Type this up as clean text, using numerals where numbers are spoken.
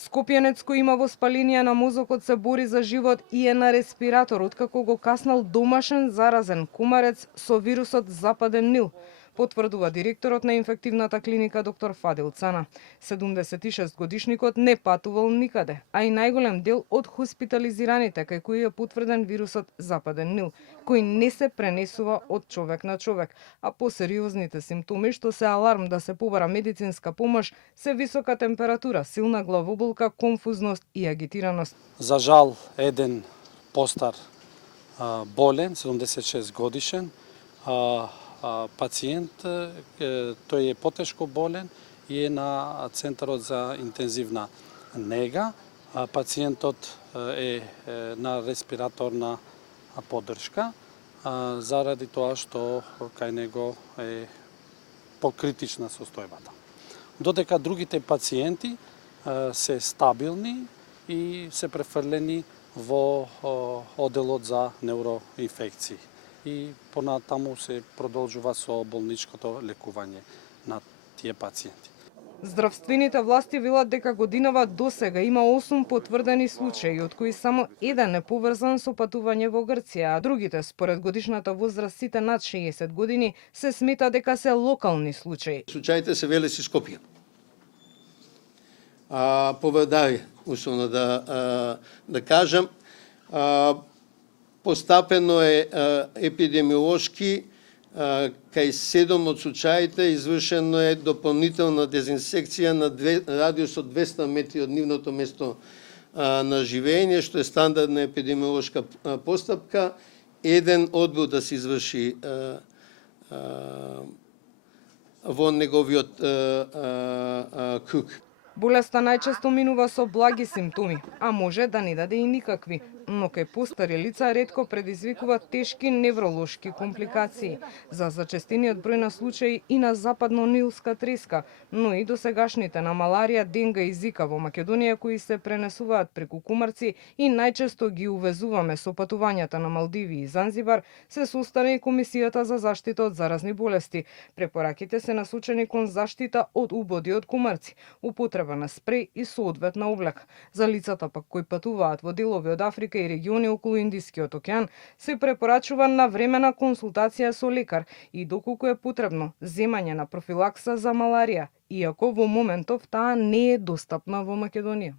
Скопјанец кој има воспаление на мозокот се бори за живот и е на респиратор откако го каснал домашен заразен кумарец со вирусот Западен Нил, потврдува директорот на инфективната клиника доктор Фадил Цана. 76-годишникот не патувал никаде, а и најголем дел од хоспитализираните кај кои е потврден вирусот Западен Нил, кој не се пренесува од човек на човек, а посериозните симптоми што се аларм да се побара медицинска помош се висока температура, силна главоболка, конфузност и агитираност. За жал, еден постар болен, 76 годишен, пациент, тој е потешко болен и е на центарот за интензивна нега. Пациентот е на респираторна поддршка заради тоа што кај него е покритична состојбата. Додека другите пациенти се стабилни и се префрлени во оделот за невроинфекции. И понатаму се продолжува со болничкото лекување на тие пациенти. Здравствените власти велат дека годинава досега има 8 потврдени случаи, од кои само еден е поврзан со патување во Грција, а другите, според годишната возраст сите над 60 години, се смета дека се локални случаи. Случаите се веле си Скопје. Поведај, условно да кажам, постапено е епидемиолошки, кај 7 од случаите извршено е дополнителна дезинсекција на радиус од 200 метри од нивното место на живење, што е стандардна епидемиолошка постапка. Еден одбил да се изврши во неговиот круг. Болеста најчесто минува со благи симптоми, а може да не даде и никакви, но кај постари лица ретко предизвикува тешки невролошки компликации. За зачестениот број на случаи и на западно-нилска треска, но и досегашните на маларија, денга и зика во Македонија кои се пренесуваат преку кумарци и најчесто ги увезуваме со патувањата на Малдиви и Занзибар, се состана и Комисијата за заштита од заразни болести. Препораките се насочени кон заштита од убоди од кумарци, употреба на спреј и соодветна облека. За лицата пак кои патуваат во делови од Африка и региони околу Индискиот океан, се препорачува навремена консултација со лекар и доколку е потребно, земање на профилакса за маларија, иако во моментов таа не е достапна во Македонија.